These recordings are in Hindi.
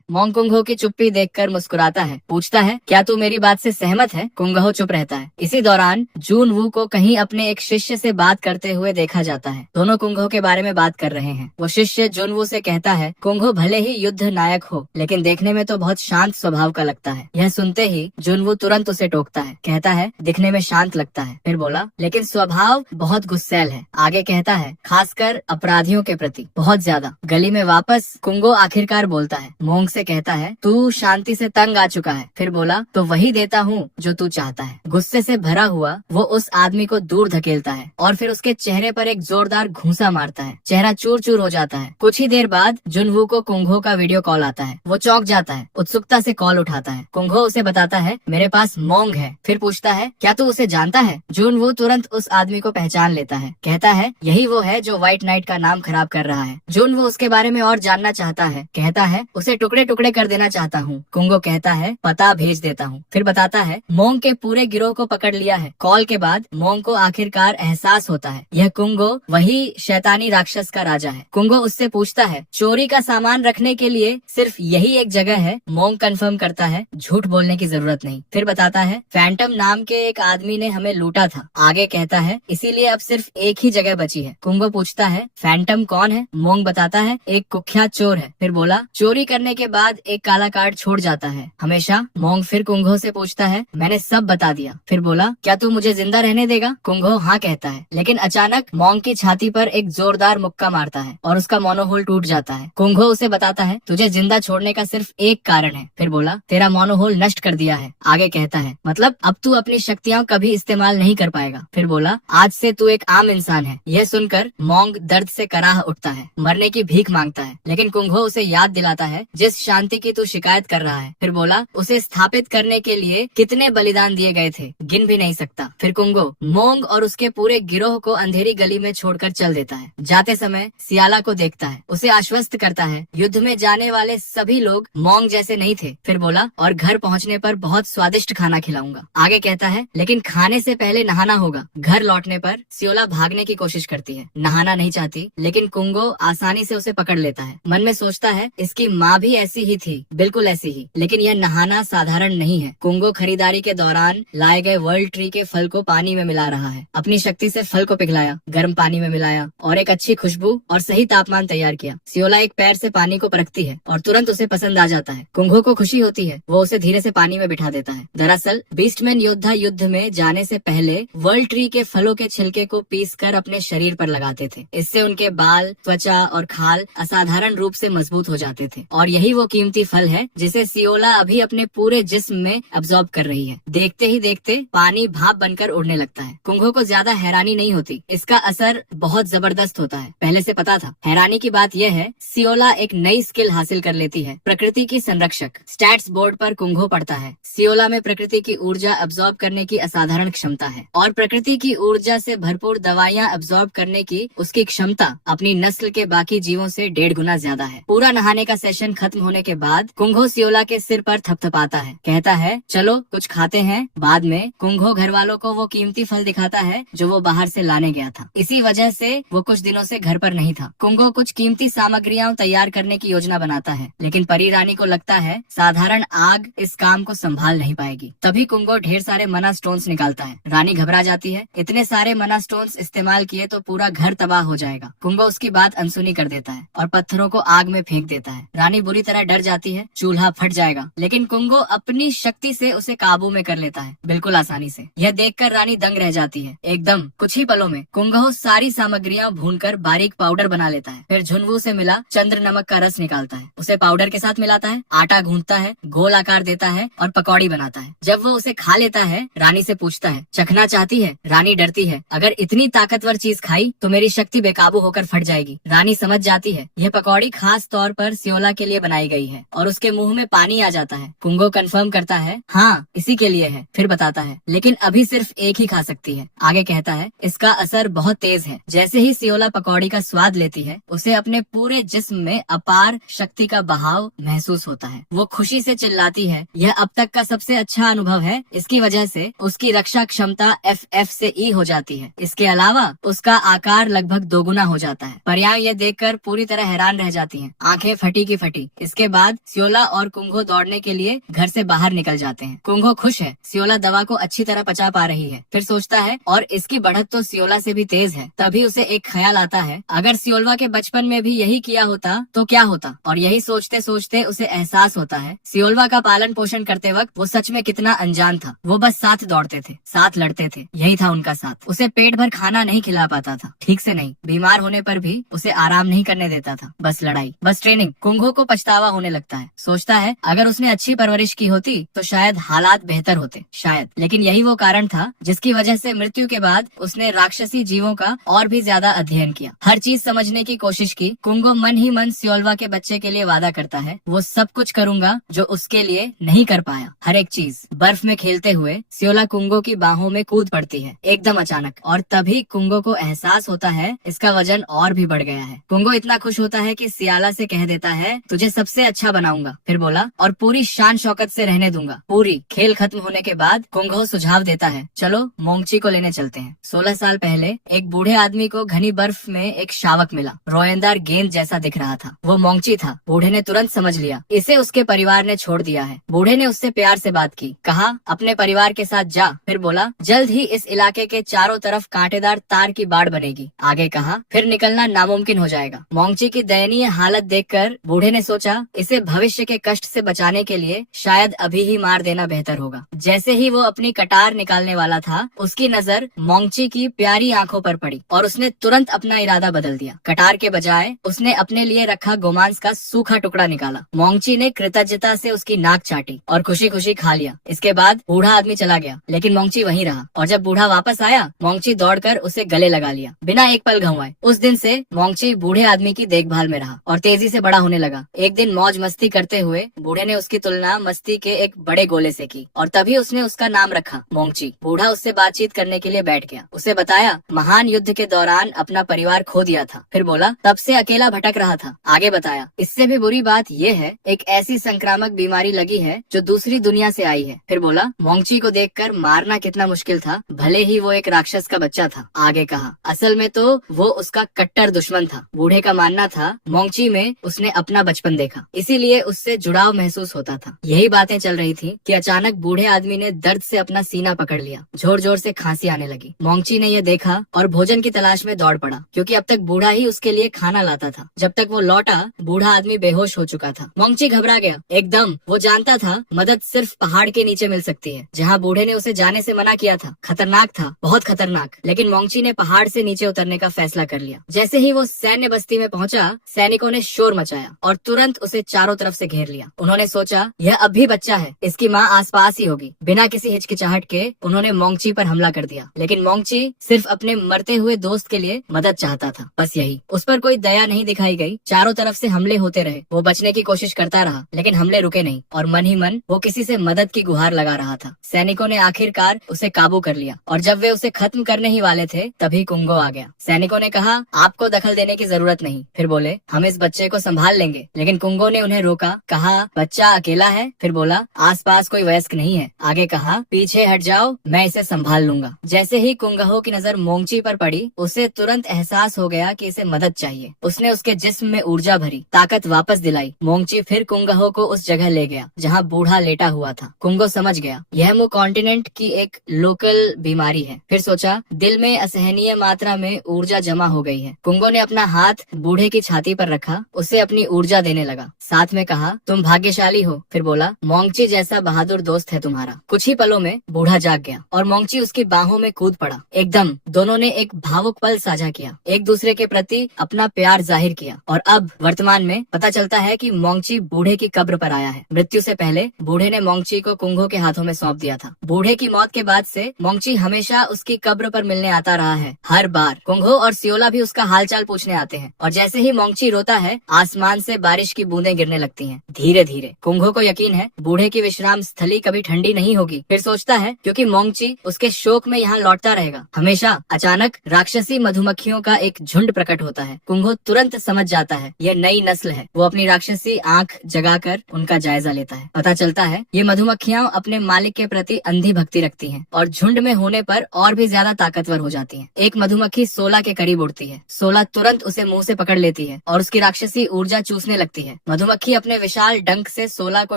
है। मोंग कुंगहो की चुप्पी देखकर मुस्कुराता है, पूछता है क्या तू मेरी बात से सहमत है? कुंगहो चुप रहता है। इसी दौरान जून वू को कहीं अपने एक शिष्य से बात करते हुए देखा जाता है। दोनों कुंगहो के बारे में बात कर रहे हैं। वो शिष्य जून वू से कहता है कुंगहो भले ही युद्ध नायक हो, लेकिन देखने में तो बहुत शांत स्वभाव का लगता है। यह सुनते ही जून वू तुरंत उसे टोकता है, कहता है दिखने में शांत लगता है, फिर बोला लेकिन स्वभाव बहुत गुस्सैल है। आगे कहता है खासकर अपराधियों के प्रति बहुत ज्यादा। गली में वापस कुंगो आखिरकार बोलता है, मोंग से कहता है तू शांति से तंग आ चुका है, फिर बोला तो वही देता हूँ जो तू चाहता है। गुस्से से भरा हुआ वो उस आदमी को दूर धकेलता है और फिर उसके चेहरे पर एक जोरदार घूंसा मारता है। चेहरा चूर चूर हो जाता है। कुछ ही देर बाद जुनवू को कुंगो का वीडियो कॉल आता है। वो चौंक जाता है, उत्सुकता से कॉल उठाता है। कुंगो उसे बताता है मेरे पास मोंग है। फिर पूछता है क्या तू उसे जानता है? जुनवू तुरंत उस आदमी को पहचान लेता है, कहता है यही वो है जो व्हाइट नाइट का नाम खराब कर रहा है। जुनवू उसके बारे में और जानना चाहता है, कहता है उसे टुकड़े टुकड़े कर देना चाहता हूँ। कुंगो कहता है पता भेज देता हूँ। फिर बताता है मोंग के पूरे गिरोह को पकड़ लिया है। कॉल के बाद मोंग को आखिरकार एहसास होता है यह कुंगो वही शैतानी राक्षस का राजा है। कुंगो उससे पूछता है चोरी का सामान रखने के लिए सिर्फ यही एक जगह है? मोंग कंफर्म करता है झूठ बोलने की जरूरत नहीं। फिर बताता है फैंटम नाम के एक आदमी ने हमें लूटा था। आगे कहता है इसीलिए अब सिर्फ एक ही जगह बची है। कुंगो पूछता है फैंटम कौन है? मोंग बताता है एक कुख्यात चोर है। फिर बोला चोरी करने के बाद एक काला कार्ड छोड़ जाता है हमेशा। मोंग फिर कुंगो से पूछता है मैंने सब बता दिया। फिर बोला क्या तू मुझे जिंदा रहने देगा? कुंगो हाँ कहता है, लेकिन अचानक मोंग की छाती पर एक जोरदार मुक्का मारता है और उसका मोनोहोल टूट जाता है। कुंगो उसे बताता है तुझे जिंदा छोड़ने का सिर्फ एक कारण है। फिर बोला तेरा मोनोहोल नष्ट कर दिया है। आगे कहता है मतलब अब तू अपनी शक्तियाँ कभी इस्तेमाल नहीं कर पाएगा। फिर बोला आज से तू एक आम इंसान है। यह सुनकर मोंग दर्द से कराह उठता है, मरने की भीख मांगता है, लेकिन कुंगो उसे याद दिलाता है जिस शांति की तू शिकायत कर रहा है। फिर बोला उसे स्थापित करने के लिए कितने बलिदान दिए गए थे, गिन भी नहीं सकता। फिर कुंगो मोंग और उसके पूरे गिरोह को अंधेरी गली में छोड़कर चल देता है। जाते समय सियाला को देखता है, उसे आश्वस्त करता है युद्ध में जाने वाले सभी लोग मोंग जैसे नहीं थे। फिर बोला और घर पहुंचने पर बहुत स्वादिष्ट खाना खिलाऊंगा। आगे कहता है लेकिन खाने से पहले नहाना होगा। घर लौटने पर सियोला भागने की कोशिश करती है, नहाना नहीं चाहती, लेकिन कुंगो आसानी से उसे पकड़ लेता है। मन में सोचता है इसकी माँ भी ऐसी ही थी, बिल्कुल ऐसी ही, लेकिन यह नहाना साधारण नहीं है। कुंगो खरीदारी के दौरान लाए गए वर्ल्ड ट्री के फल को पानी में मिला रहा है। अपनी शक्ति से फल को पिघलाया, गर्म पानी में मिलाया और एक अच्छी खुशबू और सही तापमान तैयार किया। सियोला एक पैर से पानी को परखती है और तुरंत उसे पसंद आ जाता है। कुंगो को खुशी होती है, वो उसे धीरे से पानी में बिठा देता है। दरअसल बीस्टमैन योद्धा युद्ध में जाने से पहले वर्ल्ड ट्री के फलों के छिलके को पीस कर अपने शरीर पर लगाते थे। इससे उनके बाल, त्वचा और खाल असाधारण रूप से मजबूत हो जाते थे और यही वो कीमती फल है जिसे सियोला अभी अपने पूरे जिस्म में अब्सॉर्ब कर रही है। देखते ही देखते पानी भाप बनकर उड़ने लगता है। कुंगो को ज्यादा हैरानी नहीं होती, इसका असर बहुत जबरदस्त होता है, पहले से पता था। हैरानी की बात यह है सियोला एक नई स्किल हासिल कर लेती है, प्रकृति की संरक्षक। स्टैट्स बोर्ड पर कुंगो पढ़ता है सियोला में प्रकृति की ऊर्जा अब्सॉर्ब करने की असाधारण क्षमता है और प्रकृति की ऊर्जा से भरपूर दवाइयाँ अब्सॉर्ब करने की उसकी क्षमता अपनी नस्ल के बाकी जीवों से 1.5 गुना ज्यादा है। पूरा नहाने का सेशन खत्म होने के बाद कुंगो सियोला के सिर पर थपथपाता है, कहता है चलो कुछ खाते हैं बाद में। कुंगो घर वालों को वो कीमती फल दिखाता है जो वो बाहर से लाने गया था। इसी वजह से वो कुछ दिनों से घर पर नहीं था। कुंगो कुछ कीमती सामग्रियां तैयार करने की योजना बनाता है, लेकिन परी रानी को लगता है साधारण आग इस काम को संभाल नहीं पाएगी। तभी कुंगो ढेर सारे मना स्टोन्स निकालता है। रानी घबरा जाती है, इतने सारे मना स्टोन्स इस्तेमाल किए तो पूरा घर तबाह हो जाएगा। कुंगो उसकी बात अनसुनी कर देता है और पत्थरों को आग में फेंक देता है। रानी बुरी तरह डर जाती है, चूल्हा फट जाएगा, लेकिन कुंगो अपनी शक्ति से उसे काबू में कर लेता है, बिल्कुल आसानी से। यह देखकर रानी दंग रह जाती है। एकदम कुछ ही पलों में कुंगो सारी सामग्रियां भूनकर बारीक पाउडर बना लेता है। फिर झुनवू से मिला चंद्र नमक का रस निकालता है, उसे पाउडर के साथ मिलाता है, आटा गूंथता है, गोल आकार देता है और पकौड़ी बनाता है। जब वो उसे खा लेता है रानी से पूछता है चखना चाहती है? रानी डरती है, अगर इतनी ताकतवर चीज खाई तो मेरी शक्ति बेकाबू होकर फट जाएगी। रानी समझ जाती है यह पकौड़ी खास तौर पर सियोला के लिए बनाई गई है और उसके मुंह में पानी आ जाता है। कुंगो कंफर्म करता है हाँ इसी के लिए है। फिर बताता है लेकिन अभी सिर्फ एक ही खा सकती है। आगे कहता है इसका असर बहुत तेज है। जैसे ही सियोला पकौड़ी का स्वाद लेती है उसे अपने पूरे जिस्म में अपार शक्ति का बहाव महसूस होता है। वो खुशी से चिल्लाती है यह अब तक का सबसे अच्छा अनुभव है। इसकी वजह से उसकी रक्षा क्षमता FF से E हो जाती है। इसके अलावा उसका आकार लगभग 2 गुना हो जाता है। पर्याय यह देखकर पूरी तरह हैरान रह जाती हैं, आंखें फटी की फटी। इसके बाद सियोला और कुंगो दौड़ने के लिए घर से बाहर निकल जाते हैं। कुंगो खुश है, सियोला दवा को अच्छी तरह पचा पा रही है। फिर सोचता है और इसकी बढ़त तो सियोला से भी तेज है। तभी उसे एक ख्याल आता है, अगर सियोलवा के बचपन में भी यही किया होता तो क्या होता। और यही सोचते सोचते उसे एहसास होता है सियोलवा का पालन पोषण करते वक्त वो सच में कितना अनजान था। वो बस साथ दौड़ते थे, साथ लड़ते थे, यही था उनका साथ। उसे पेट भर खाना नहीं खिला पाता था, ठीक से नहीं। बीमार होने पर भी उसे आराम नहीं करने देता था, बस लड़ाई, बस ट्रेनिंग। कुंगो को पछतावा होने लगता है। सोचता है अगर उसने अच्छी परवरिश की होती तो शायद हालात बेहतर होते, शायद। लेकिन यही वो कारण था जिसकी वजह से मृत्यु के बाद उसने राक्षसी जीवों का और भी ज्यादा अध्ययन किया, हर चीज समझने की कोशिश की। कुंगो मन ही मन सियोलवा के बच्चे के लिए वादा करता है, वो सब कुछ करूंगा जो उसके लिए नहीं कर पाया, हर एक चीज। बर्फ में खेलते हुए सियोला कुंगो की बाहों में कूद पड़ती है एकदम अचानक, और तभी कुंगो को एहसास होता है इसका वजन और भी बढ़ गया है। कुंगो इतना खुश होता है कि सियाला से कह देता है तुझे सबसे अच्छा बनाऊंगा। फिर बोला और पूरी शान शौकत से रहने दूंगा, पूरी। खेल खत्म होने के बाद कुंगो सुझाव देता है, चलो मोंगची को लेने चलते हैं। 16 साल पहले एक बूढ़े आदमी को घनी बर्फ में एक शावक मिला, रोएंदार गेंद जैसा दिख रहा था। वो मोंगची था। बूढ़े ने तुरंत समझ लिया इसे उसके परिवार ने छोड़ दिया है। बूढ़े ने उससे प्यार से बात की, कहा अपने परिवार के साथ जा। फिर बोला जल्द ही इस इलाके के चारों तरफ कांटेदार तार की बाड़ बनेगी। आगे कहा फिर निकलना नामुमकिन हो जाएगा। मोंगची की दयनीय हालत देखकर बूढ़े ने सोचा इसे भविष्य के कष्ट से बचाने के लिए शायद अभी ही मार देना बेहतर होगा। जैसे ही वो अपनी कटार निकालने वाला था उसकी नजर मोंगची की प्यारी आंखों पर पड़ी और उसने तुरंत अपना इरादा बदल दिया। कटार के बजाय उसने अपने लिए रखा गोमांस का सूखा टुकड़ा निकाला। मोंगची ने कृतज्ञता से उसकी नाक चाटी और खुशी खुशी खा लिया। इसके बाद बूढ़ा आदमी चला गया, लेकिन मोंगची वहीं रहा। और जब बूढ़ा वापस आया मोंगची दौड़कर उसे गले लगा लिया बिना एक पल गंवाए। उस दिन से मोंगची बूढ़े आदमी की देखभाल में रहा और तेजी से बड़ा होने लगा। एक दिन मौज मस्ती करते हुए बूढ़े ने उसकी तुलना मस्ती के एक बड़े गोले से की और तभी उसने उसका नाम रखा मोंगची। बूढ़ा उससे बातचीत करने के लिए बैठ गया। उसे बताया महान युद्ध के दौरान अपना परिवार खो दिया था। फिर बोला तब से अकेला भटक रहा था। आगे बताया इससे भी बुरी बात ये है एक ऐसी संक्रामक बीमारी लगी है जो दूसरी दुनिया से आई है। फिर बोला मोंगची को देखकर मारना कितना मुश्किल था, भले ही वो एक राक्षस का बच्चा था। आगे कहा असल में तो वो उसका कट्टर दुश्मन था। बूढ़े का मानना था मोंगची में उसने अपना बचपन देखा, इसीलिए उससे जुड़ाव महसूस होता था। यही बातें चल रही थी कि अचानक बूढ़े आदमी ने दर्द से अपना सीना पकड़ लिया। जोर जोर से खांसी आने लगी। मोंगची ने यह देखा और भोजन की तलाश में दौड़ पड़ा, क्योंकि अब तक बूढ़ा ही उसके लिए खाना लाता था। जब तक वो लौटा बूढ़ा आदमी बेहोश हो चुका था। मोंगची घबरा गया एकदम। वो जानता था मदद सिर्फ पहाड़ के नीचे मिल सकती है, जहाँ बूढ़े ने उसे जाने से मना किया था। खतरनाक था, बहुत खतरनाक। लेकिन मोंगची ने पहाड़ से नीचे उतरने का फैसला कर लिया। जैसे ही वो सैन्य बस्ती में पहुंचा सैनिकों ने शोर मचाया और तुरंत उसे चारों तरफ से घेर लिया। उन्होंने सोचा यह अब भी बच्चा है, इसकी माँ आसपास ही होगी। बिना किसी हिचकिचाहट के उन्होंने मोंगची पर हमला कर दिया। लेकिन मोंगची सिर्फ अपने मरते हुए दोस्त के लिए मदद चाहता था, बस यही। उस पर कोई दया नहीं दिखाई गई। चारों तरफ से हमले होते रहे। वो बचने की कोशिश करता रहा, लेकिन हमले रुके नहीं और मन ही मन वो किसी से मदद की गुहार लगा रहा था। सैनिकों ने आखिरकार उसे काबू कर लिया और जब वे उसे खत्म करने ही वाले थे तभी कुंगो आ गया। सैनिकों ने कहा आपको दखल देने की जरूरत नहीं। फिर बोले हम इस बच्चे को संभाल लेंगे। लेकिन कुंगो ने उन्हें रोका, कहा बच्चा अकेला है। फिर बोला आसपास कोई वयस्क नहीं है। आगे कहा पीछे हट जाओ, मैं इसे संभाल लूंगा। जैसे ही कुंगहो की नजर मोंगची पर पड़ी उसे तुरंत एहसास हो गया कि इसे मदद चाहिए। उसने उसके जिस्म में ऊर्जा भरी, ताकत वापस दिलाई। मोंगची फिर कुंगहो को उस जगह ले गया जहाँ बूढ़ा लेटा हुआ था। कुंगो समझ गया यह मुंह कॉन्टिनेंट की एक लोकल बीमारी है। फिर सोचा दिल में असहनीय मात्रा में ऊर्जा जमा हो गई है। कुंगो ने अपना हाथ बूढ़े की छाती पर रखा, उसे अपनी ऊर्जा देने लगा। साथ में कहा तुम भाग्यशाली हो। फिर बोला मोंगची जैसा बहादुर दोस्त है तुम्हारा। कुछ ही पलों में बूढ़ा जाग गया और मोंगची उसकी बाहों में कूद पड़ा। एकदम दोनों ने एक भावुक पल साझा किया, एक दूसरे के प्रति अपना प्यार जाहिर किया। और अब वर्तमान में पता चलता है कि मोंगची बूढ़े की कब्र पर आया है। मृत्यु से पहले बूढ़े ने मोंगची को कुंगो के हाथों में सौंप दिया था। बूढ़े की मौत के बाद से मोंगची हमेशा उसकी कब्र पर मिलने आता रहा है। हर बार कुंगो और सियोला भी उसका हालचाल पूछने आते हैं और जैसे ही मोंगची रोता है आसमान से बारिश की बूंदें गिरने लगती हैं। धीरे धीरे कुंगो को यकीन है बूढ़े की विश्राम स्थली कभी ठंडी नहीं होगी। फिर सोचता है क्योंकि मोंगची उसके शोक में यहाँ लौटता रहेगा हमेशा। अचानक राक्षसी मधुमक्खियों का एक झुंड प्रकट होता है। कुंगो तुरंत समझ जाता है यह नई नस्ल है। वो अपनी राक्षसी आंख जगाकर उनका जायजा लेता है। पता चलता है ये मधुमक्खियां अपने मालिक के प्रति अंधी भक्ति रखती हैं और झुंड में होने पर और भी ज्यादा ताकतवर हो जाती हैं। एक मधुमक्खी सोला के करीब उड़ती है। सोला तुरंत उसे मुंह से पकड़ लेती है और उसकी राक्षसी ऊर्जा चूसने लगती है। मधुमक्खी अपने विशाल डंक से सोला को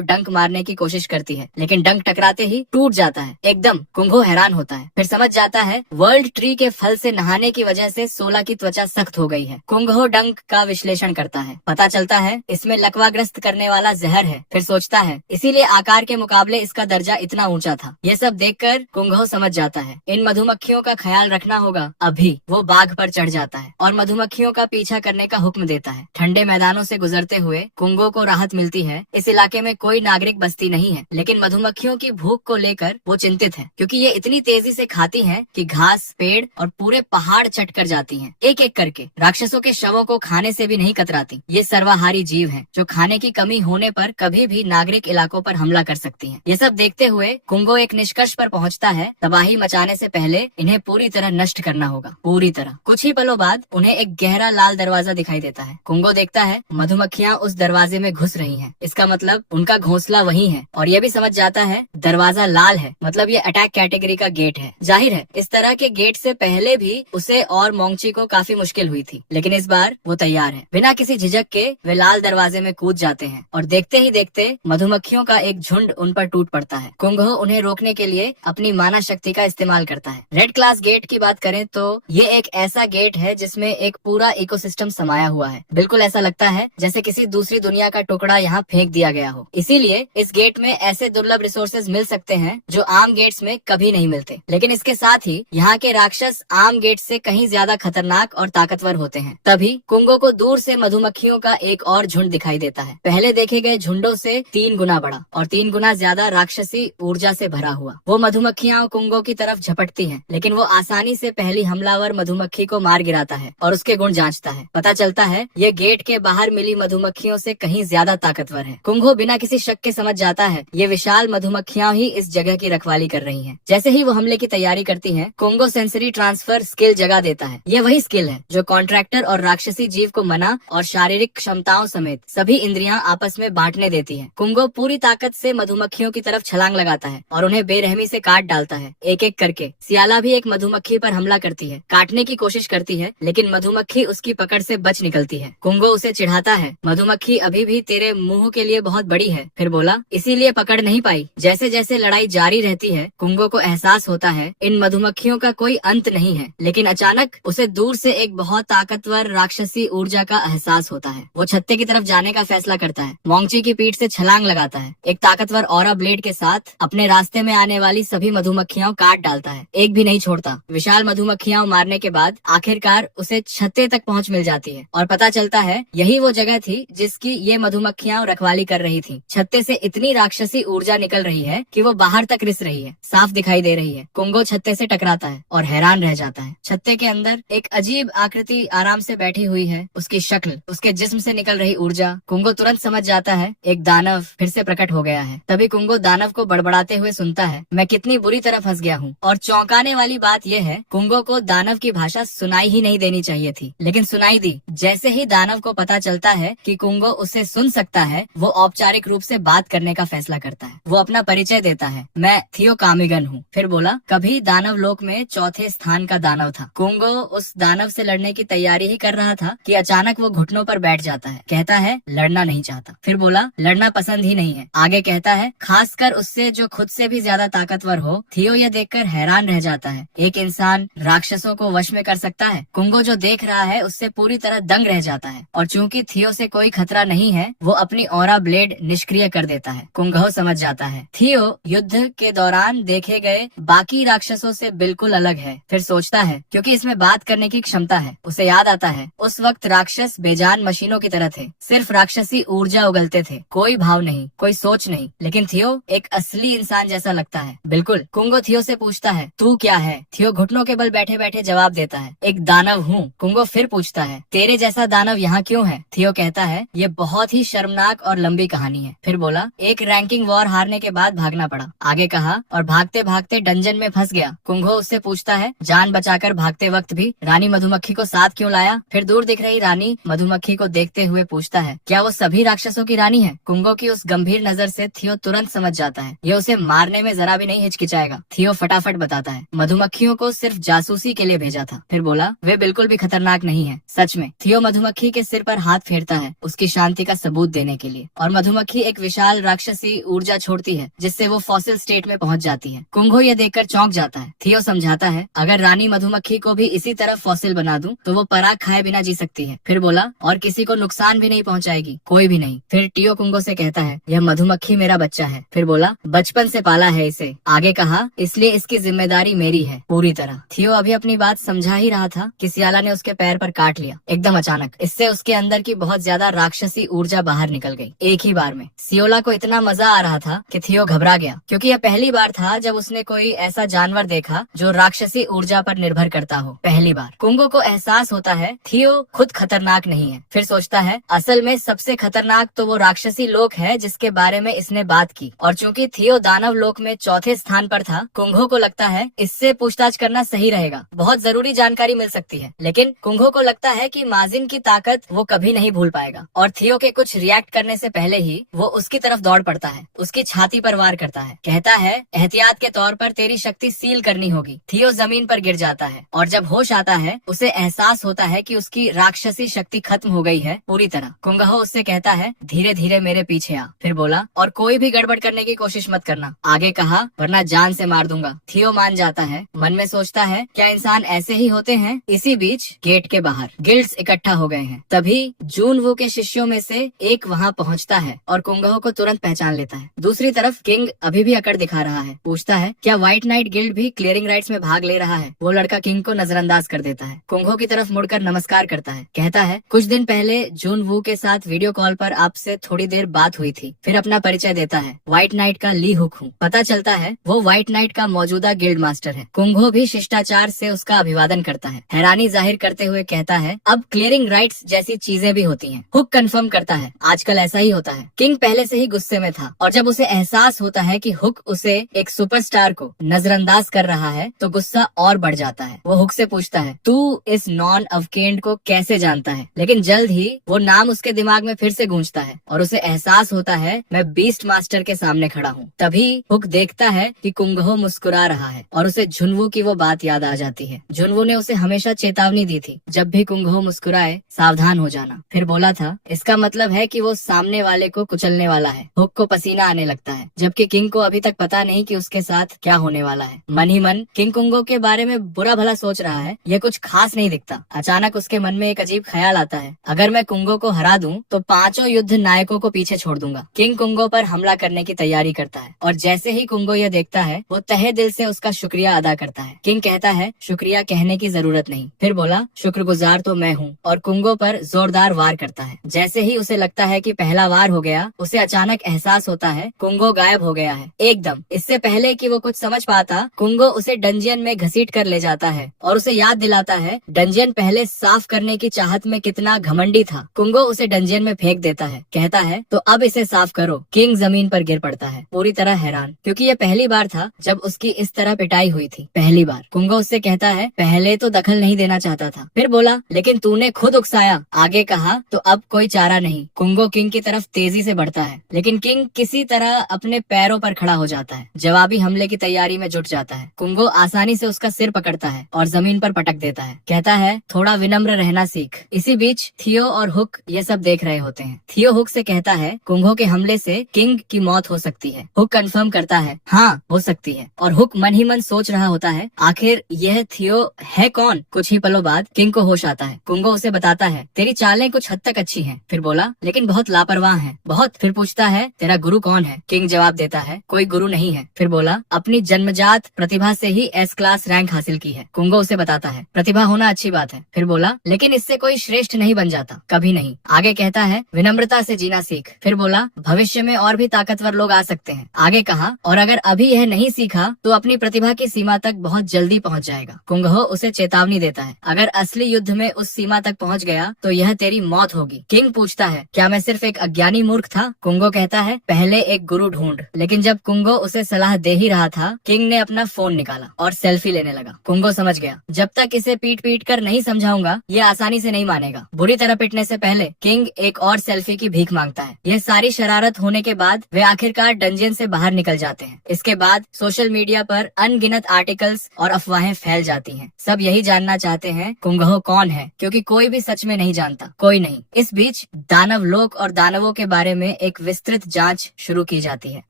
डंक मारने की कोशिश करती है, लेकिन डंक टकराते ही टूट जाता है। एकदम कुंगो हैरान होता है, फिर समझ जाता है वर्ल्ड ट्री के फल से नहाने की वजह से सोला की त्वचा सख्त हो गई है। कुंगो डंक का विश्लेषण करता है, पता चलता है इसमें लकवाग्रस्त करने वाला जहर है। फिर सोचता है इसीलिए आकार के मुकाबले इसका दर्जा इतना ऊंचा था। ये सब देखकर कुंगो समझ जाता है इन मधुमक्खियों का ख्याल रखना होगा। अभी वो बाघ पर चढ़ जाता है और मधुमक्खियों का पीछा करने का हुक्म देता है। ठंडे मैदानों से गुजरते हुए कुंगो को राहत मिलती है। इस इलाके में कोई नागरिक बस्ती नहीं है, लेकिन मधुमक्खियों की भूख को लेकर वो चिंतित है, क्योंकि ये इतनी तेजी से खाती हैं कि घास, पेड़ और पूरे पहाड़ चट कर जाती हैं। एक एक करके राक्षसों के शवों को खाने से भी नहीं कतराती। ये सर्वाहारी जीव हैं, जो खाने की कमी होने पर कभी भी नागरिक इलाकों पर हमला कर सकती हैं। ये सब देखते हुए कुंगो एक निष्कर्ष पर पहुंचता है, तबाही मचाने से पहले इन्हें पूरी तरह नष्ट करना होगा, पूरी तरह। कुछ ही पलों बाद उन्हें एक गहरा लाल दरवाजा दिखाई देता है। कुंगो देखता है मधुमक्खियां उस दरवाजे में घुस रही हैं। इसका मतलब उनका घोंसला वही है, और ये भी समझ जाता है दरवाजा लाल है, मतलब ये अटैक कैटेगरी का गेट है। जाहिर है इस तरह के गेट से पहले भी उसे और मोंगची को काफी मुश्किल हुई थी, लेकिन इस बार वो तैयार है। बिना किसी झिझक के वे लाल दरवाजे में कूद जाते हैं और देखते ही देखते मधुमक्खियों का एक झुंड उन पर टूट पड़ता है। कुंगो उन्हें रोकने के लिए अपनी माना शक्ति का इस्तेमाल करता है। रेड क्लास गेट की बात करें तो ये एक ऐसा गेट है जिसमें एक पूरा इकोसिस्टम समाया हुआ है। बिल्कुल ऐसा लगता है जैसे किसी दूसरी दुनिया का टुकड़ा यहाँ फेंक दिया गया हो। इसीलिए इस गेट में ऐसे दुर्लभ रिसोर्सेज मिल सकते हैं जो आम गेट्स में कभी नहीं मिलते। लेकिन इसके साथ ही यहाँ के राक्षस आम गेट से कहीं ज्यादा खतरनाक और ताकतवर होते हैं। तभी कुंगो को दूर से मधुमक्खियों का एक और झुंड दिखाई देता है, पहले देखे गए झुंडों से 3 गुना बड़ा और 3 गुना ज्यादा राक्षसी ऊर्जा से भरा हुआ। वो मधुमक्खियां कुंगो की तरफ झपटती हैं, लेकिन वो आसानी से पहली हमलावर मधुमक्खी को मार गिराता है और उसके गुण जांचता है। पता चलता है ये गेट के बाहर मिली मधुमक्खियों से कहीं ज्यादा ताकतवर है। कुंगो बिना किसी शक के समझ जाता है ये विशाल मधुमक्खियां ही इस जगह की रखवाली कर रही हैं। जैसे ही वो हमले की तैयारी करती हैं, कुंगो सेंसरी ट्रांसफर स्किल जगा देता है। ये वही स्किल है जो कॉन्ट्रैक्टर और राक्षसी जीव को मना और शारीरिक क्षमताओं समेत सभी इंद्रियां आपस में बांटने देती है। कुंगो पूरी ताकत से मधुमक्खियों की तरफ छलांग लगाता है और उन्हें बेरहमी से काट डालता है, एक एक करके। सियाला भी एक मधुमक्खी पर हमला करती है, काटने की कोशिश करती है, लेकिन मधुमक्खी उसकी पकड़ से बच निकलती है। कुंगो उसे चिढ़ाता है, मधुमक्खी अभी भी तेरे मुंह के लिए बहुत बड़ी है। फिर बोला इसीलिए पकड़ नहीं पाई। जैसे जैसे लड़ाई जारी रहती है, कुंगो को एहसास होता है इन मधुमक्खियों का कोई अंत नहीं है। लेकिन अचानक उसे दूर से एक बहुत ताकतवर राक्षसी ऊर्जा का एहसास होता है। वो छत्ते की तरफ जाने का फैसला करता है, मोंगची की पीठ से छलांग लगाता है, एक ताकतवर ऑरा ब्लेड के साथ अपने रास्ते में आने वाली सभी मधुमक्खियां काट डालता है, एक भी नहीं छोड़ता। विशाल मधुमक्खियां मारने के बाद आखिरकार उसे छत्ते तक पहुंच मिल जाती है और पता चलता है यही वो जगह थी जिसकी ये मधुमक्खियां रखवाली कर रही थी। छत्ते से इतनी राक्षसी ऊर्जा निकल रही है कि वो बाहर तक रिस रही है, साफ दिखाई दे रही है। कुंगो छत्ते से टकराता है और हैरान रह जाता है। छत्ते के अंदर एक अजीब आकृति आराम से बैठी हुई है, उसकी शक्ल, उसके जिस्म से निकल रही ऊर्जा। कुंगो तुरंत समझ जाता है एक दानव फिर से प्रकट हो गया है। तभी कुंगो दानव को बड़बड़ाते हुए सुनता है, मैं कितनी बुरी तरह फंस गया हूँ। और चौंकाने वाली बात यह है, कुंगो को दानव की भाषा सुनाई ही नहीं देनी चाहिए थी, लेकिन सुनाई दी। जैसे ही दानव को पता चलता है कि कुंगो उसे सुन सकता है, वो औपचारिक रूप से बात करने का फैसला करता है। वो अपना परिचय देता है, मैं थियो कामिगन हूँ। फिर बोला कभी दानव लोक में चौथे स्थान का दानव था। कुंगो उस दानव से लड़ने की तैयारी ही कर रहा था कि अचानक वो घुटनों पर बैठ जाता है, कहता है लड़ना नहीं चाहता। फिर बोला लड़ना पसंद ही नहीं है। आगे कहता है खासकर उससे जो खुद से भी ज्यादा ताकतवर हो। थियो यह देखकर हैरान रह जाता है, एक इंसान राक्षसों को वश में कर सकता है। कुंगो जो देख रहा है उससे पूरी तरह दंग रह जाता है, और चूंकि थियो से कोई खतरा नहीं है, वो अपनी ऑरा ब्लेड निष्क्रिय कर देता है। कुंगो समझ जाता है थियो युद्ध के दौरान देखे गए बाकी राक्षसों से बिल्कुल अलग है। फिर सोचता है क्योंकि इसमें बात करने की क्षमता है। उसे याद आता है उस वक्त राक्षस बेजान मशीनों की तरह थे, सिर्फ राक्षसी ऊर्जा उगलते थे, कोई भाव नहीं, कोई सोच नहीं। लेकिन थियो एक असली इंसान जैसा लगता है, बिल्कुल। कुंगो थियो से पूछता है तू क्या है? थियो घुटनों के बल बैठे बैठे जवाब देता है, एक दानव हूँ। कुंगो फिर पूछता है तेरे जैसा दानव यहाँ क्यों है? थियो कहता है ये बहुत ही शर्मनाक और लंबी कहानी है। फिर बोला एक रैंकिंग वॉर हारने के बाद भागना पड़ा। आगे कहा और भागते भागते डंजन में फंस गया। कुंगो उससे पूछता है जान बचाकर भागते वक्त भी रानी मधुमक्खी को साथ क्यों लाया? फिर दूर दिख रही रानी मधुमक्खी को देखते हुए पूछता है क्या वो सभी राक्षसों की रानी है? कुंगो की उस गंभीर नजर से थियो तुरंत समझ जाता है ये उसे मारने में जरा भी नहीं हिचकिचाएगा। थियो फटाफट बताता है मधुमक्खियों को सिर्फ जासूसी के लिए भेजा था। फिर बोला वे बिल्कुल भी खतरनाक नहीं है, सच में। थियो मधुमक्खी के सिर पर हाथ फेरता है, उसके उसकी शांति का सबूत देने के लिए। और मधुमक्खी एक विशाल राक्षसी ऊर्जा छोड़ती है जिससे वो फॉसिल स्टेट में पहुंच जाती है। कुंगो ये देखकर चौंक जाता है। थियो समझाता है अगर रानी मधुमक्खी को भी इसी तरह फॉसिल बना दूं तो वो पराग खाए बिना जी सकती है। फिर बोला और किसी को नुकसान भी नहीं पहुंचाएगी, कोई भी नहीं। फिर टियो कुंगो से कहता है यह मधुमक्खी मेरा बच्चा है। फिर बोला बचपन से पाला है इसे। आगे कहा इसलिए इसकी जिम्मेदारी मेरी है पूरी तरह। थियो अभी अपनी बात समझा ही रहा था कि सियाला ने उसके पैर पर काट लिया एकदम अचानक। इससे उसके अंदर की बहुत ज्यादा राक्षसी ऊर्जा बाहर निकल गई एक ही बार में। सियोला को इतना मजा आ रहा था कि थियो घबरा गया, क्योंकि यह पहली बार था जब उसने कोई ऐसा जानवर देखा जो राक्षसी ऊर्जा पर निर्भर करता हो। पहली बार कुंगो को एहसास होता है थियो खुद खतरनाक नहीं है। फिर सोचता है असल में सबसे खतरनाक तो वो राक्षसी लोक है जिसके बारे में इसने बात की। और चूंकि थियो दानव लोक में चौथे स्थान पर था, कुंगो को लगता है इससे पूछताछ करना सही रहेगा, बहुत जरूरी जानकारी मिल सकती है। लेकिन कुंगो को लगता है कि माजिन की ताकत वो कभी नहीं भूल पाएगा। और थियो के कुछ रिएक्ट करने से पहले ही वो उसकी तरफ दौड़ पड़ता है, उसकी छाती पर वार करता है। कहता है एहतियात के तौर पर तेरी शक्ति सील करनी होगी। थियो जमीन पर गिर जाता है और जब होश आता है उसे एहसास होता है कि उसकी राक्षसी शक्ति खत्म हो गई है पूरी तरह। कुंगहो उससे कहता है धीरे धीरे मेरे पीछे आ। फिर बोला और कोई भी गड़बड़ करने की कोशिश मत करना। आगे कहा वरना जान से मार दूंगा। थियो मान जाता है, मन में सोचता है क्या इंसान ऐसे ही होते हैं। इसी बीच गेट के बाहर गिल्ड्स इकट्ठा हो गए हैं। तभी जून वू के शिष्यों में से एक वहाँ पहुँचता है और कुंगहो को तुरंत पहचान लेता है। दूसरी तरफ किंग अभी भी अकड़ दिखा रहा है। पूछता है क्या व्हाइट नाइट गिल्ड भी क्लियरिंग राइट्स में भाग ले रहा है। वो लड़का किंग को नजरअंदाज कर देता है। कुंगहो की तरफ मुड़कर नमस्कार करता है। कहता है कुछ दिन पहले जून वू के साथ वीडियो कॉल पर आपसे थोड़ी देर बात हुई थी। फिर अपना परिचय देता है, व्हाइट नाइट का ली हुक हूँ। पता चलता है वो व्हाइट नाइट का मौजूदा गिल्ड मास्टर है। कुंगहो भी शिष्टाचार से उसका अभिवादन करता है। हैरानी जाहिर करते हुए कहता है अब क्लियरिंग राइट्स जैसी चीजें भी होती हैं। हुक कंफर्म करता है आजकल ऐसा ही होता है। किंग पहले से ही गुस्से में था और जब उसे एहसास होता है कि हुक उसे एक सुपरस्टार को नजरअंदाज कर रहा है तो गुस्सा और बढ़ जाता है। वो हुक से पूछता है तू इस नॉन अवकेंड को कैसे जानता है। लेकिन जल्द ही वो नाम उसके दिमाग में फिर से गूंजता है और उसे एहसास होता है मैं बीस्ट मास्टर के सामने खड़ा हूँ। तभी हुक देखता है कि कुंगहो मुस्कुरा रहा है और उसे झुनवू की वो बात याद आ जाती है। झुनवू ने उसे हमेशा चेतावनी दी थी जब भी कुंगहो मुस्कुराए सावधान हो जाना। फिर बोला था इसका मतलब है कि वो सामने वाले को कुचलने वाला है। हुक को पसीना आने लगता है जबकि किंग को अभी तक पता नहीं कि उसके साथ क्या होने वाला है। मन ही मन किंग कुंगो के बारे में बुरा भला सोच रहा है, ये कुछ खास नहीं दिखता। अचानक उसके मन में एक अजीब ख्याल आता है, अगर मैं कुंगो को हरा दूं तो 5 युद्ध नायकों को पीछे छोड़ दूंगा। किंग कुंगो पर हमला करने की तैयारी करता है और जैसे ही कुंगो ये देखता है वो तहे दिल से उसका शुक्रिया अदा करता है। किंग कहता है शुक्रिया कहने की जरूरत नहीं। फिर बोला शुक्रगुजार तो मैं हूँ और कुंगो पर जोरदार वार करता है। जैसे ही उसे लगता है कि पहला वार हो गया उसे अचानक एहसास होता है कुंगो गायब हो गया है एकदम। इससे पहले कि वो कुछ समझ पाता कुंगो उसे डंजियन में घसीट कर ले जाता है और उसे याद दिलाता है डंजियन पहले साफ करने की चाहत में कितना घमंडी था। कुंगो उसे डंजियन में फेंक देता है, कहता है तो अब इसे साफ करो। किंग जमीन पर गिर पड़ता है पूरी तरह हैरान, क्योंकि ये पहली बार था जब उसकी इस तरह पिटाई हुई थी। पहली बार। कुंगो उससे कहता है पहले तो दखल नहीं देना चाहता था। फिर बोला लेकिन तूने खुद उकसाया। आगे कहा तो अब कोई चारा नहीं। कुंगो किंग की तरफ तेजी से बढ़ता है लेकिन किंग किसी तरह अपने पैरों पर खड़ा हो जाता है। जवाबी हमले की तैयारी में जुट जाता है। कुंगो आसानी से उसका सिर पकड़ता है और जमीन पर पटक देता है। कहता है थोड़ा विनम्र रहना सीख। इसी बीच थियो और हुक ये सब देख रहे होते हैं। थियो हुक से कहता है कुंगो के हमले से किंग की मौत हो सकती है। हुक कंफर्म करता है हाँ हो सकती है और हुक मन ही मन सोच रहा होता है आखिर यह थियो है कौन। कुछ ही पलों बाद किंग को होश आता है। कुंगो उसे बताता है तेरी चालें कुछ हद तक अच्छी हैं। फिर बोला लेकिन बहुत लापरवाह है बहुत। फिर पूछता है तेरा गुरु कौन है। किंग जवाब देता है कोई गुरु नहीं है। फिर बोला अपनी जन्मजात प्रतिभा से ही एस क्लास रैंक हासिल की है। कुंगो उसे बताता है प्रतिभा होना अच्छी बात है। फिर बोला लेकिन इससे कोई श्रेष्ठ नहीं बन जाता, कभी नहीं। आगे कहता है विनम्रता से जीना सीख। फिर बोला भविष्य में और भी ताकतवर लोग आ सकते हैं। आगे कहा और अगर अभी यह नहीं सीखा तो अपनी प्रतिभा की सीमा तक बहुत जल्दी पहुंच जाएगा। कुंगहो उसे चेतावनी देता है अगर असली युद्ध में उस सीमा तक पहुंच गया तो यह तेरी मौत होगी। किंग पूछता है क्या मैं सिर्फ एक अज्ञानी मूर्ख था। कुंगो कहता है पहले एक गुरु ढूंढ। लेकिन जब कुंगो उसे सलाह दे ही रहा था किंग ने अपना फोन निकाला और सेल्फी लेने लगा। कुंगो समझ गया जब तक इसे पीट पीट कर नहीं समझाऊंगा ये आसानी से नहीं मानेगा। बुरी तरह पिटने से पहले किंग एक और सेल्फी की भीख मांगता है। यह सारी शरारत होने के बाद वे आखिरकार डंजियन से बाहर निकल जाते हैं। इसके बाद सोशल मीडिया पर अनगिनत आर्टिकल्स और अफवाहें फैल जाती हैं। सब यही जानना चाहते हैं कुंगहो कौन है, क्योंकि कोई भी सच में नहीं जानता, कोई नहीं। इस बीच बीच दानव लोक और दानवों के बारे में एक विस्तृत जांच शुरू की जाती है।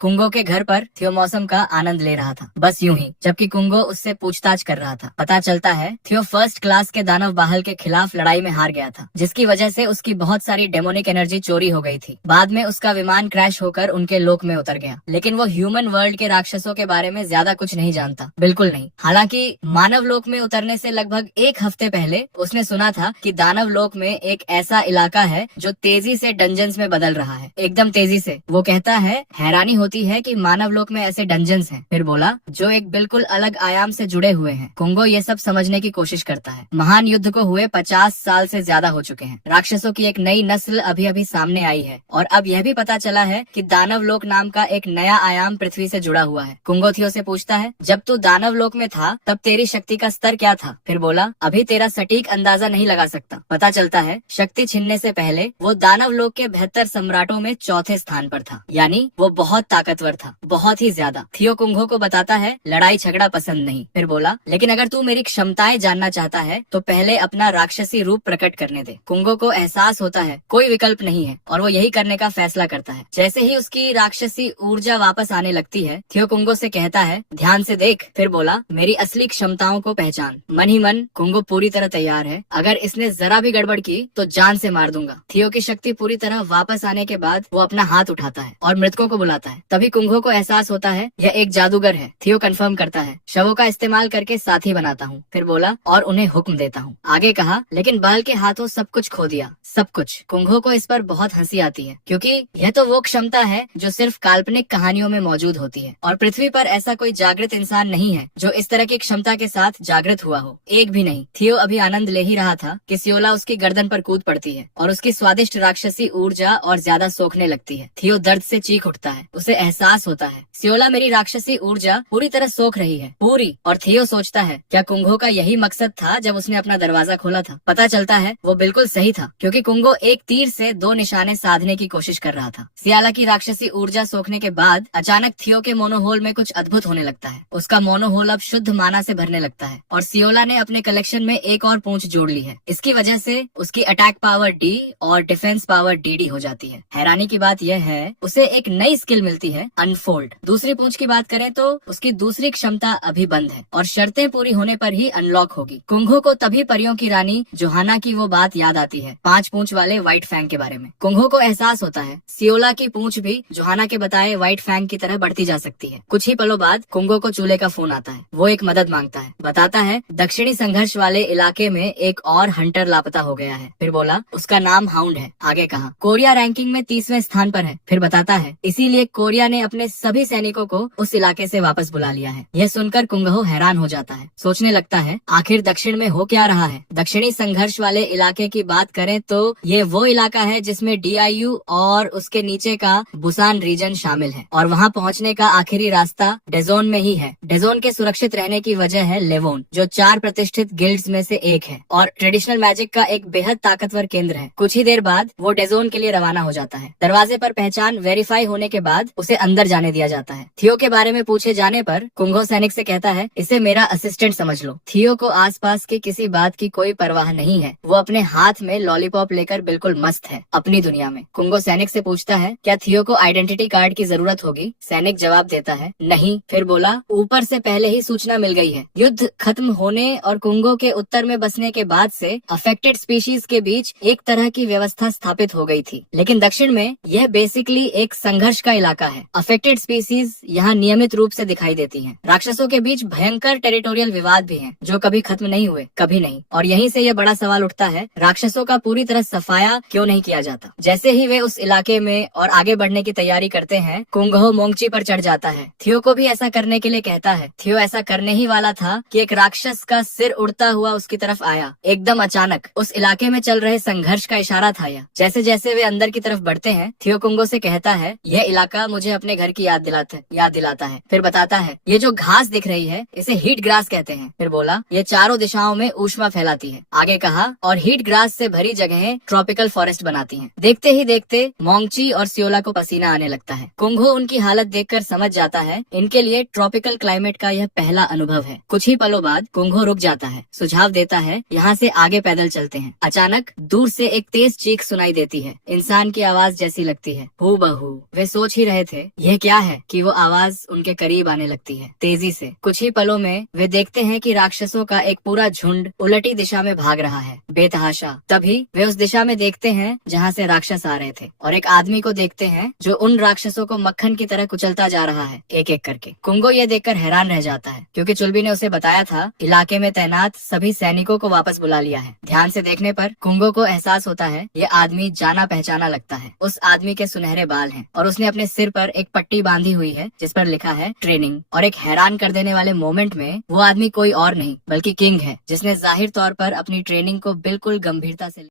कुंगो के घर पर थियो मौसम का आनंद ले रहा था, बस यूं ही, जबकि कुंगो उससे पूछताछ कर रहा था। पता चलता है थियो फर्स्ट क्लास के दानव बाहल के खिलाफ लड़ाई में हार गया था, जिसकी वजह से उसकी बहुत सारी डेमोनिक एनर्जी चोरी हो गई थी। बाद में उसका विमान क्रैश होकर उनके लोक में उतर गया, लेकिन वो ह्यूमन वर्ल्ड के राक्षसों के बारे में ज्यादा कुछ नहीं जानता, बिल्कुल नहीं। हालांकि मानव लोक में उतरने से लगभग एक हफ्ते पहले उसने सुना था कि दानव लोक में एक ऐसा इलाका है जो तेजी से डंजन्स में बदल रहा है, एकदम तेजी से। वो कहता है हैरानी होती है कि मानव लोक में ऐसे डंजन्स हैं। फिर बोला जो एक बिल्कुल अलग आयाम से जुड़े हुए हैं। कुंगो ये सब समझने की कोशिश करता है। महान युद्ध को हुए 50 साल से ज्यादा हो चुके हैं। राक्षसों की एक नई नस्ल अभी अभी सामने आई है और अब यह भी पता चला है कि दानव लोक नाम का एक नया आयाम पृथ्वी से जुड़ा हुआ है। कुंगो थियो से पूछता है जब तू दानव लोक में था तब तेरी शक्ति का स्तर क्या था? फिर बोला अभी तेरा सटीक अंदाजा नहीं लगा सकता। पता चलता है शक्ति छीनने से पहले वो दानव लोक के 72 सम्राटों में चौथे स्थान पर था, यानी वो बहुत ताकतवर था, बहुत ही ज्यादा। थियो कुंगो को बताता है लड़ाई झगड़ा पसंद नहीं। फिर बोला लेकिन अगर तू मेरी क्षमताएं जानना चाहता है तो पहले अपना राक्षसी रूप प्रकट करने दे। कुंगो को एहसास होता है कोई विकल्प नहीं है और वो यही करने का फैसला करता है। जैसे ही उसकी राक्षसी ऊर्जा वापस आने लगती है, थियो कुंगो से कहता है ध्यान से देख। फिर बोला मेरी असली क्षमताओं को पहचान। मन ही मन कुंगो पूरी तरह तैयार है, अगर इसने जरा भी गड़बड़ की तो जान से मार दूंगा। थियो की शक्ति पूरी तरह वापस आने के बाद वो अपना हाथ उठाता है और मृतकों को बुलाता है। तभी कुंगो को एहसास होता है यह एक जादूगर है। थियो कंफर्म करता है शवों का इस्तेमाल करके साथी बनाता हूँ। फिर बोला और उन्हें हुक्म देता हूँ। आगे कहा लेकिन बाल के हाथों सब कुछ खो दिया, सब कुछ। कुंगो को इस पर बहुत हंसी आती है क्योंकि यह तो वो क्षमता है जो सिर्फ काल्पनिक कहानियों में मौजूद होती है और पृथ्वी पर ऐसा कोई जागृत इंसान नहीं है जो इस तरह की क्षमता के साथ जागृत हुआ हो, एक भी नहीं। थियो अभी आनंद ले ही रहा था कि सियोला उसकी गर्दन पर कूद पड़ती है और उसकी स्वादिष्ट राक्षसी ऊर्जा और ज्यादा सोखने लगती है। थियो दर्द से चीख उठता है, उसे एहसास होता है सियोला मेरी राक्षसी ऊर्जा पूरी तरह सोख रही है, पूरी। और थियो सोचता है क्या कुंगो का यही मकसद था जब उसने अपना दरवाजा खोला था? पता चलता है वो बिल्कुल सही था क्योंकि कुंगो एक तीर से 2 निशाने साधने की कोशिश कर रहा था। सियाला की राक्षसी ऊर्जा सोखने के बाद अचानक थियो के मोनोहोल में कुछ अद्भुत होने लगता है। उसका मोनोहोल अब शुद्ध माना से भरने लगता है और सियोला ने अपने कलेक्शन में एक और पूंछ जोड़ ली है। इसकी वजह से उसकी अटैक पावर डी और डिफेंस पावर डीडी हो जाती है। हैरानी की बात यह है उसे एक नई स्किल मिलती है, अनफोल्ड। दूसरी पूंछ की बात करें तो उसकी दूसरी क्षमता अभी बंद है और शर्तें पूरी होने पर ही अनलॉक होगी। कुंगो को तभी परियों की रानी जोहाना की वो बात याद आती है 5 पूंछ वाले व्हाइट फैंग के बारे में। कुंगो को एहसास होता है सियोला की पूंछ भी जोहाना के बताए व्हाइट फैंग की तरह बढ़ती जा सकती है। कुछ ही पलों बाद कुंगो को चूल्हे का फोन आता है। वो एक मदद मांगता है, बताता है दक्षिणी संघर्ष वाले इलाके में एक और हंटर लापता हो गया है। फिर बोला उसका नाम हाउंड है। आगे कहा कोरिया रैंकिंग में 30वें स्थान पर है। फिर बताता है इसीलिए कोरिया ने अपने सभी सैनिकों को उस इलाके से वापस बुला लिया है। यह सुनकर कुंगो हैरान हो जाता है, सोचने लगता है आखिर दक्षिण में हो क्या रहा है। दक्षिणी संघर्ष वाले इलाके की बात करें तो ये वो इलाका है जिसमें DIU और उसके नीचे का बुसान रीजन शामिल है और वहाँ पहुँचने का आखिरी रास्ता डेजोन में ही है। डेजोन के सुरक्षित रहने की वजह है लेवोन, जो 4 प्रतिष्ठित गिल्ड्स में से एक है और ट्रेडिशनल मैजिक का एक बेहद ताकतवर केंद्र है। कुछ ही देर बाद वो डेजोन के लिए रवाना हो जाता है। दरवाजे पर पहचान वेरीफाई होने के बाद उसे अंदर जाने दिया जाता है। थियो के बारे में पूछे जाने पर कुंगो सैनिक से कहता है इसे मेरा असिस्टेंट समझ लो। थियो को आसपास की किसी बात की कोई परवाह नहीं है, वो अपने हाथ में लॉलीपॉप लेकर बिल्कुल मस्त है अपनी दुनिया में। कुंगो सैनिक से पूछता है क्या थियो को आइडेंटिटी कार्ड की जरूरत होगी? सैनिक जवाब देता है नहीं। फिर बोला ऊपर से पहले ही सूचना मिल गई है। युद्ध खत्म होने और कुंगो के उत्तर में बसने के बाद से अफेक्टेड स्पीशीज के बीच एक तरह की व्यवस्था स्थापित हो गई थी, लेकिन दक्षिण में यह बेसिकली एक संघर्ष का इलाका है। अफेक्टेड स्पीशीज यहाँ नियमित रूप से दिखाई देती हैं। राक्षसों के बीच भयंकर टेरिटोरियल विवाद भी हैं, जो कभी खत्म नहीं हुए, कभी नहीं। और यहीं से यह बड़ा सवाल उठता है राक्षसों का पूरी तरह सफाया क्यों नहीं किया जाता? जैसे ही वे उस इलाके में और आगे बढ़ने की तैयारी करते हैं, कुंगो मोंगची पर चढ़ जाता है। थियो को भी ऐसा करने के लिए कहता है। थियो ऐसा करने ही वाला था कि एक राक्षस का सिर उड़ता हुआ उसकी तरफ आया, एकदम अचानक। उस इलाके में चल रहे संघर्ष का इशारा था यह। जैसे जैसे वे अंदर की तरफ बढ़ते हैं, थियो कुंगो से कहता है यह इलाका मुझे अपने घर की याद दिलाता है। फिर बताता है ये जो घास दिख रही है इसे हीट ग्रास कहते हैं। फिर बोला ये चारों दिशाओं में ऊष्मा फैलाती है। आगे कहा और हीट ग्रास से भरी जगहें ट्रॉपिकल फॉरेस्ट बनाती हैं। देखते ही देखते मोंगची और सियोला को पसीना आने लगता है। कुंगो उनकी हालत देखकर समझ जाता है इनके लिए ट्रॉपिकल क्लाइमेट का यह पहला अनुभव है। कुछ ही पलों बाद कुंगो रुक जाता है, सुझाव देता है यहाँ से आगे पैदल चलते हैं। अचानक दूर से एक तेज तेज चीख सुनाई देती है, इंसान की आवाज जैसी लगती है, हूबहू। वे सोच ही रहे थे यह क्या है कि वो आवाज उनके करीब आने लगती है तेजी से। कुछ ही पलों में वे देखते हैं कि राक्षसों का एक पूरा झुंड उलटी दिशा में भाग रहा है, बेतहाशा। तभी वे उस दिशा में देखते हैं जहाँ से राक्षस आ रहे थे, और एक आदमी को देखते हैं जो उन राक्षसों को मक्खन की तरह कुचलता जा रहा है, एक एक करके। कुंगो ये देखकर हैरान रह जाता है, क्योंकि चुलबी ने उसे बताया था इलाके में तैनात सभी सैनिकों को वापस बुला लिया है। ध्यान से देखने पर कुंगो को एहसास होता है ये आदमी जाना पहचाना लगता है। उस आदमी के सुनहरे बाल हैं और उसने अपने सिर पर एक पट्टी बांधी हुई है जिस पर लिखा है ट्रेनिंग। और एक हैरान कर देने वाले मोमेंट में वो आदमी कोई और नहीं बल्कि किंग है, जिसने जाहिर तौर पर अपनी ट्रेनिंग को बिल्कुल गंभीरता से